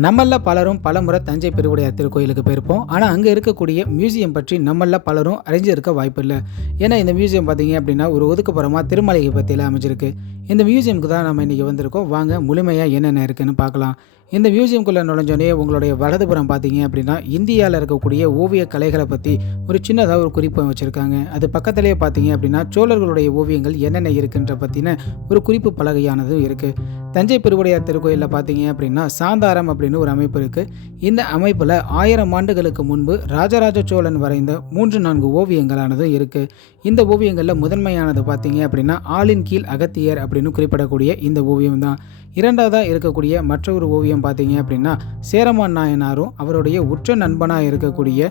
நம்மள பலரும் பலமுறை தஞ்சை பெருவுடையார் திருக்கோயிலுக்கு போயிருப்போம். ஆனால் அங்கே இருக்கக்கூடிய மியூசியம் பற்றி நம்மள பலரும் அறிஞ்சிருக்க வாய்ப்பில்லை. ஏன்னா இந்த மியூசியம் பார்த்தீங்க அப்படின்னா ஒரு ஒதுக்குப்புறமா திருமலையை பற்றியில் அமைஞ்சிருக்கு. இந்த மியூசியமுக்கு தான் நம்ம இன்றைக்கி வந்திருக்கோம். வாங்க முழுமையாக என்னென்ன இருக்குன்னு பார்க்கலாம். இந்த மியூசியம்குள்ளே நுழைஞ்சோடனே உங்களுடைய வலதுபுறம் பார்த்தீங்க அப்படின்னா இந்தியாவில் இருக்கக்கூடிய ஓவிய கலைகளை பற்றி ஒரு சின்னதாக ஒரு குறிப்பை வச்சுருக்காங்க. அது பக்கத்துலேயே பார்த்தீங்க அப்படின்னா சோழர்களுடைய ஓவியங்கள் என்னென்ன இருக்குன்ற பற்றின ஒரு குறிப்பு பலகையானதும் இருக்குது தஞ்சை பெருவுடையார் திருக்கோயிலில் பார்த்தீங்க அப்படின்னா சாந்தாரம் அப்படின்னு ஒரு அமைப்பு இருக்குது இந்த அமைப்பில் ஆயிரம் ஆண்டுகளுக்கு முன்பு ராஜராஜ சோழன் வரைந்த மூன்று நான்கு ஓவியங்களானதும் இருக்குது இந்த ஓவியங்களில் முதன்மையானது பார்த்தீங்க அப்படின்னா ஆளின் கீழ் அகத்தியர் அப்படின்னு குறிப்பிடக்கூடிய இந்த ஓவியம் தான் இரண்டாவதாக இருக்கக்கூடிய மற்றொரு ஓவியம் பார்த்தீங்க அப்படின்னா சேரமான் நாயனாரும் அவருடைய உற்ற நண்பனாக இருக்கக்கூடிய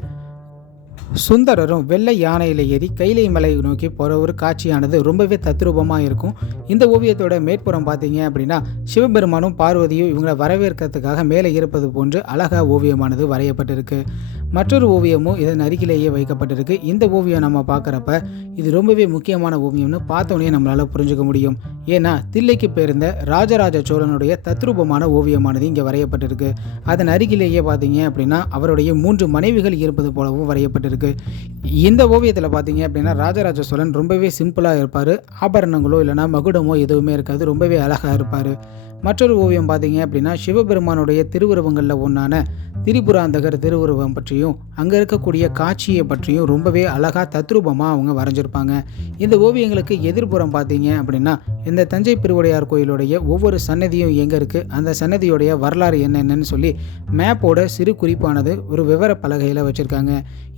சுந்தரரும் வெள்ளை யானையில் ஏறி கைலை மலை நோக்கி போகிற ஒரு காட்சியானது ரொம்பவே தத்ரூபமாக இருக்கும். இந்த ஓவியத்தோட மேற்புறம் பார்த்தீங்க அப்படின்னா சிவபெருமானும் பார்வதியும் இவங்களை வரவேற்கிறதுக்காக மேலே இருப்பது போன்று அழகாக ஓவியமானது வரையப்பட்டிருக்கு. மற்றொரு ஓவியமும் இதன் அருகிலேயே வைக்கப்பட்டிருக்கு. இந்த ஓவியம் நம்ம பார்க்குறப்ப இது ரொம்பவே முக்கியமான ஓவியம்னு பார்த்தோன்னே நம்மளால் புரிஞ்சுக்க முடியும். ஏன்னா தில்லைக்கு பேர்ந்த ராஜராஜ சோழனுடைய தத்ரூபமான ஓவியமானது இங்கே வரையப்பட்டிருக்கு. அதன் அருகிலேயே பார்த்தீங்க அப்படின்னா அவருடைய மூன்று மனைவிகள் இருப்பது போலவும் வரையப்பட்டிருக்கு. இந்த ஓவியத்தில் பார்த்தீங்க அப்படின்னா ராஜராஜ சோழன் ரொம்பவே சிம்பிளாக இருப்பார். ஆபரணங்களோ இல்லைனா மகுடமோ எதுவுமே இருக்காது. ரொம்பவே அழகாக இருப்பார். மற்றொரு ஓவியம் பார்த்தீங்க அப்படின்னா சிவபெருமானுடைய திருவுருவங்களில் ஒன்றான திரிபுராந்தகர் திருவுருவம் பற்றியும் அங்கே இருக்கக்கூடிய காட்சியை பற்றியும் ரொம்பவே அழகாக தத்ரூபமாக அவங்க வரைஞ்சிருப்பாங்க. இந்த ஓவியங்களுக்கு எதிர்ப்புறம் பார்த்தீங்க அப்படின்னா இந்த தஞ்சை பெருவுடையார் கோயிலுடைய ஒவ்வொரு சன்னதியும் எங்கே இருக்குது அந்த சன்னதியுடைய வரலாறு என்னென்னு சொல்லி மேப்போட சிறு குறிப்பானது ஒரு விவர பலகையில் வச்சுருக்காங்க.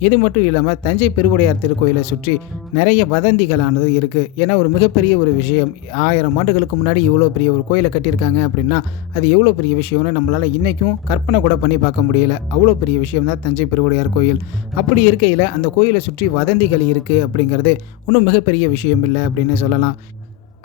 இது மட்டும் இல்லாமல் தஞ்சை பெருவுடையார் திருக்கோயிலை சுற்றி நிறைய வதந்திகளானது இருக்குது ஏன்னா ஒரு மிகப்பெரிய ஒரு விஷயம் ஆயிரம் ஆண்டுகளுக்கு முன்னாடி இவ்வளோ பெரிய ஒரு கோயிலை கட்டியிருக்காங்க அப்படின்னா அது எவ்வளோ பெரிய விஷயம்னு நம்மளால் இன்றைக்கும் கற்பனை கூட பண்ணி பார்க்க முடியல. அவ்வளோ பெரிய விஷயம் தான் தஞ்சை பெருவுடையார் கோயில். அப்படி இருக்கையில் அந்த கோயிலை சுற்றி வதந்திகள் இருக்குது அப்படிங்கிறது ஒன்றும் மிகப்பெரிய விஷயம் இல்லை அப்படின்னு சொல்லலாம்.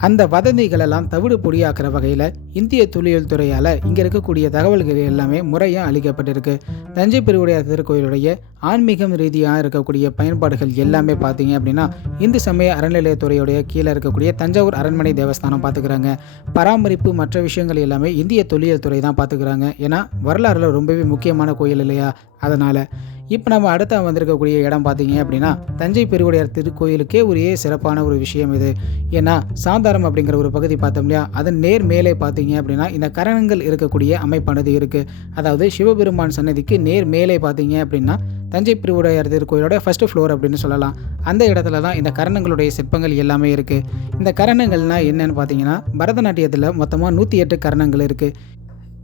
அந்த வதந்திகளெல்லாம் தவிடு பொடியாக்குற வகையில் இந்திய தொழில் துறையால் இங்கே இருக்கக்கூடிய தகவல்கள் எல்லாமே முறையாக அளிக்கப்பட்டிருக்கு. தஞ்சை பெருவுடையார் திருக்கோயிலுடைய ஆன்மீகம் ரீதியாக இருக்கக்கூடிய பயன்பாடுகள் எல்லாமே பார்த்தீங்க அப்படின்னா இந்து சமய அறநிலையத்துறையுடைய கீழே இருக்கக்கூடிய தஞ்சாவூர் அரண்மனை தேவஸ்தானம் பார்த்துக்கிறாங்க. பராமரிப்பு மற்ற விஷயங்கள் எல்லாமே இந்திய தொழில் துறை தான் பார்த்துக்கிறாங்க. ஏன்னா வரலாறுல ரொம்பவே முக்கியமான கோயில் இல்லையா? அதனால். இப்போ நம்ம அடுத்த வந்திருக்கக்கூடிய இடம் பார்த்தீங்க அப்படின்னா தஞ்சை பெருவுடையார் திருக்கோயிலுக்கே ஒரே சிறப்பான ஒரு விஷயம் இது. ஏன்னா சாந்தாரம் அப்படிங்கிற ஒரு பகுதி பார்த்தோம் இல்லையா? அதன் நேர் மேலே பார்த்தீங்க அப்படின்னா இந்த கரணங்கள் இருக்கக்கூடிய அமைப்பானது இருக்குது அதாவது சிவபெருமான் சன்னதிக்கு நேர் மேலே பார்த்தீங்க அப்படின்னா தஞ்சை பெருவுடையார் திருக்கோயிலோட ஃபர்ஸ்ட் ஃப்ளோர் அப்படின்னு சொல்லலாம். அந்த இடத்துல தான் இந்த கரணங்களுடைய சிற்பங்கள் எல்லாமே இருக்குது இந்த கரணங்கள்னால் என்னென்னு பார்த்தீங்கன்னா பரதநாட்டியத்தில் மொத்தமாக நூற்றி எட்டு கரணங்கள் இருக்குது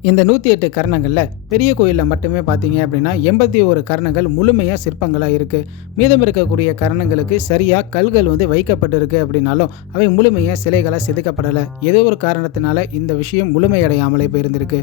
இந்த நூற்றி எட்டு கரணங்களில் பெரிய கோயிலில் மட்டுமே பார்த்தீங்க அப்படின்னா எண்பத்தி ஒரு கரணங்கள் முழுமையாக சிற்பங்களாக இருக்குது மீதம் இருக்கக்கூடிய கரணங்களுக்கு சரியாக கல்கள் வந்து வைக்கப்பட்டிருக்கு அப்படின்னாலும் அவை முழுமையாக சிலைகளாக செதுக்கப்படலை. ஏதோ ஒரு காரணத்தினால இந்த விஷயம் முழுமையடையாமலே போயிருந்திருக்கு.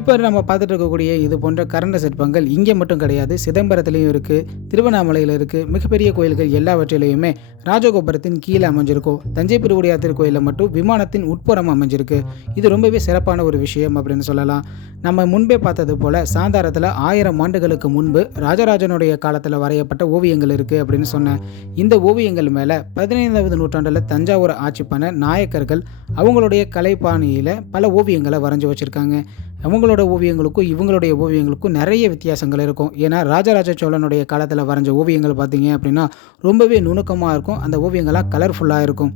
இப்போ நம்ம பார்த்துட்டு இருக்கக்கூடிய இது போன்ற கரண சிற்பங்கள் இங்கே மட்டும் கிடையாது சிதம்பரத்துலேயும் இருக்குது திருவண்ணாமலையில் இருக்குது மிகப்பெரிய கோயில்கள் எல்லாவற்றிலையுமே ராஜகோபுரத்தின் கீழே அமைஞ்சிருக்கும் தஞ்சை பெருவுடையார் கோயிலில் மட்டும் விமானத்தின் உட்புறம் அமைஞ்சிருக்கு. இது ரொம்பவே சிறப்பான ஒரு விஷயம் அப்படின்னு சொல்லலாம். நம்ம முன்பே பார்த்தது போல் சாந்தாரத்தில் ஆயிரம் ஆண்டுகளுக்கு முன்பு ராஜராஜனுடைய காலத்தில் வரையப்பட்ட ஓவியங்கள் இருக்குது அப்படின்னு சொன்னேன். இந்த ஓவியங்கள் மேலே பதினைந்தாவது நூற்றாண்டில் தஞ்சாவூர் ஆட்சி பண்ண நாயக்கர்கள் அவங்களுடைய கலைப்பாணியில் பல ஓவியங்களை வரைஞ்சி வச்சுருக்காங்க. அவங்களோட ஓவியங்களுக்கும் இவங்களுடைய ஓவியங்களுக்கும் நிறைய வித்தியாசங்கள் இருக்கும். ஏன்னா ராஜராஜ சோழனுடைய காலத்தில் வரைஞ்ச ஓவியங்கள் பார்த்தீங்க அப்படின்னா ரொம்பவே நுணுக்கமாக இருக்கும். அந்த ஓவியங்களாக கலர்ஃபுல்லாக இருக்கும்.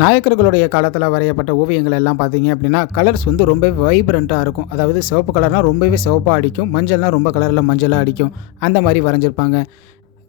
நாயக்கர்களுடைய காலத்தில் வரையப்பட்ட ஓவியங்கள் எல்லாம் பார்த்தீங்க அப்படின்னா கலர்ஸ் வந்து ரொம்பவே வைப்ரண்ட்டாக இருக்கும். அதாவது சிவப்பு கலர்னால் ரொம்பவே சிவப்பாக அடிக்கும். மஞ்சள்னால் ரொம்ப கலரில் மஞ்சளாக அடிக்கும். அந்த மாதிரி வரைஞ்சிருப்பாங்க.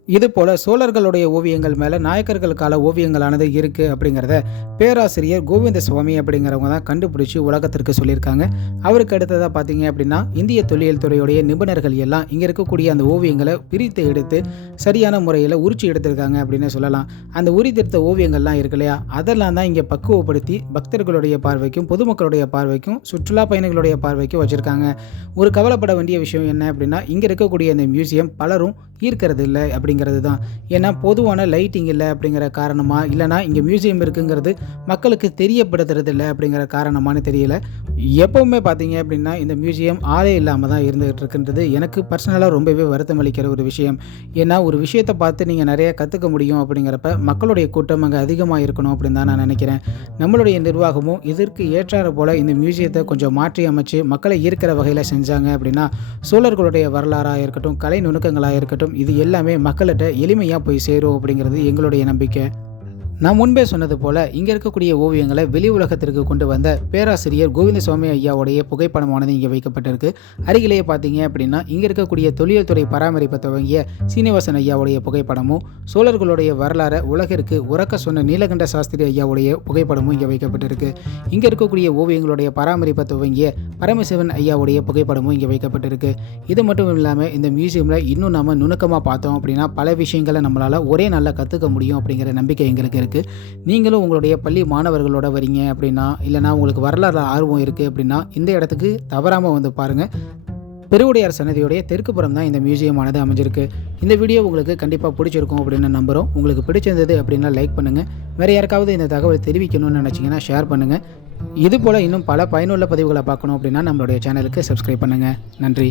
இது போல சோழர்களுடைய ஓவியங்கள் மேலே நாயக்கர்கள் கால ஓவியங்களானது இருக்குது அப்படிங்கிறத பேராசிரியர் கோவிந்த சுவாமி அப்படிங்கிறவங்க தான் கண்டுபிடிச்சி உலகத்திற்கு சொல்லியிருக்காங்க. அவருக்கு அடுத்ததாக பார்த்தீங்க அப்படின்னா இந்திய தொழில் துறையுடைய நிபுணர்கள் எல்லாம் இங்கே இருக்கக்கூடிய அந்த ஓவியங்களை பிரித்து எடுத்து சரியான முறையில் உரிச்சு எடுத்திருக்காங்க அப்படின்னு சொல்லலாம். அந்த உரித்தெடுத்த ஓவியங்கள்லாம் இருக்கு இல்லையா? அதெல்லாம் தான் இங்கே பக்குவப்படுத்தி பக்தர்களுடைய பார்வைக்கும் பொதுமக்களுடைய பார்வைக்கும் சுற்றுலா பயணிகளுடைய பார்வைக்கும் வச்சுருக்காங்க. ஒரு கவலைப்பட வேண்டிய விஷயம் என்ன அப்படின்னா இங்கே இருக்கக்கூடிய இந்த மியூசியம் பலரும் ஈர்க்கிறது இல்லை அப்படிங்கிற அப்படிங்கிறது தான். ஏன்னா பொதுவான லைட்டிங் இல்லை அப்படிங்கிற காரணமா இல்லைனா இங்கே மியூசியம் இருக்குங்கிறது மக்களுக்கு தெரியப்படுத்துறது இல்லை அப்படிங்கிற காரணமானு தெரியல. எப்போவுமே பார்த்தீங்க அப்படின்னா இந்த மியூசியம் ஆளே இல்லாமல் தான் இருந்துகிட்டு இருக்குன்றது. எனக்கு பர்சனலாக ரொம்பவே வருத்தம் அளிக்கிற ஒரு விஷயம். ஏன்னா ஒரு விஷயத்தை பார்த்து நீங்கள் நிறைய கற்றுக்க முடியும் அப்படிங்கிறப்ப மக்களுடைய கூட்டம் அங்கே அதிகமாக இருக்கணும் அப்படின்னு தான் நான் நினைக்கிறேன். நம்மளுடைய நிர்வாகமும் இதற்கு ஏற்றாறு போல் இந்த மியூசியத்தை கொஞ்சம் மாற்றி அமைச்சு மக்களை ஈர்க்கிற வகையில் செஞ்சாங்க அப்படின்னா சோழர்களுடைய வரலாறாக இருக்கட்டும் கலை நுணுக்கங்களாக இருக்கட்டும் இது எல்லாமே மக்கள் மக்கள்கிட்ட எளிமையாக போய் சேரும் அப்படிங்கிறது எங்களுடைய நம்பிக்கை. நான் முன்பே சொன்னது போல் இங்கே இருக்கக்கூடிய ஓவியங்களை வெளி உலகத்திற்கு கொண்டு வந்த பேராசிரியர் கோவிந்தசுவாமி ஐயாவுடைய புகைப்படமானது இங்கே வைக்கப்பட்டிருக்கு. அருகிலேயே பார்த்தீங்க அப்படின்னா இங்கே இருக்கக்கூடிய தொழில் துறை பராமரிப்பை துவங்கிய சீனிவாசன் ஐயாவுடைய புகைப்படமும் சோழர்களுடைய வரலாறை உலகிற்கு உறக்க சொன்ன நீலகண்ட சாஸ்திரி ஐயாவுடைய புகைப்படமும் இங்கே வைக்கப்பட்டிருக்கு. இங்கே இருக்கக்கூடிய ஓவியங்களுடைய பராமரிப்பை துவங்கிய பரமசிவன் ஐயாவுடைய புகைப்படமும் இங்கே வைக்கப்பட்டிருக்கு. இது மட்டும் இல்லாமல் இந்த மியூசியமில் இன்னும் நம்ம நுணுக்கமாக பார்த்தோம் அப்படின்னா பல விஷயங்களை நம்மளால் ஒரே நாளில் கற்றுக்க முடியும் அப்படிங்கிற நம்பிக்கை எங்களுக்கு இருக்குது நீங்களும் உங்களுடைய பள்ளி மாணவர்களோட வரீங்க அப்படின்னா இல்லைனா உங்களுக்கு வரலாறு ஆர்வம் இருக்குது அப்படின்னா இந்த இடத்துக்கு தவறாமல் வந்து பாருங்கள் பெருவுடையார் சன்னதியுடைய தெற்கு புறம் தான் இந்த மியூசியமானது அமைஞ்சிருக்கு. இந்த வீடியோ உங்களுக்கு கண்டிப்பாக பிடிச்சிருக்கும் அப்படின்னு நம்புகிறோம் உங்களுக்கு பிடிச்சிருந்தது அப்படின்னா லைக் பண்ணுங்கள் வேறு யாருக்காவது இந்த தகவல் தெரிவிக்கணும்னு நினச்சிங்கன்னா ஷேர் பண்ணுங்கள் இது போல் இன்னும் பல பயனுள்ள பதிவுகளை பார்க்கணும் அப்படின்னா நம்மளுடைய சேனலுக்கு சப்ஸ்கிரைப் பண்ணுங்கள் நன்றி.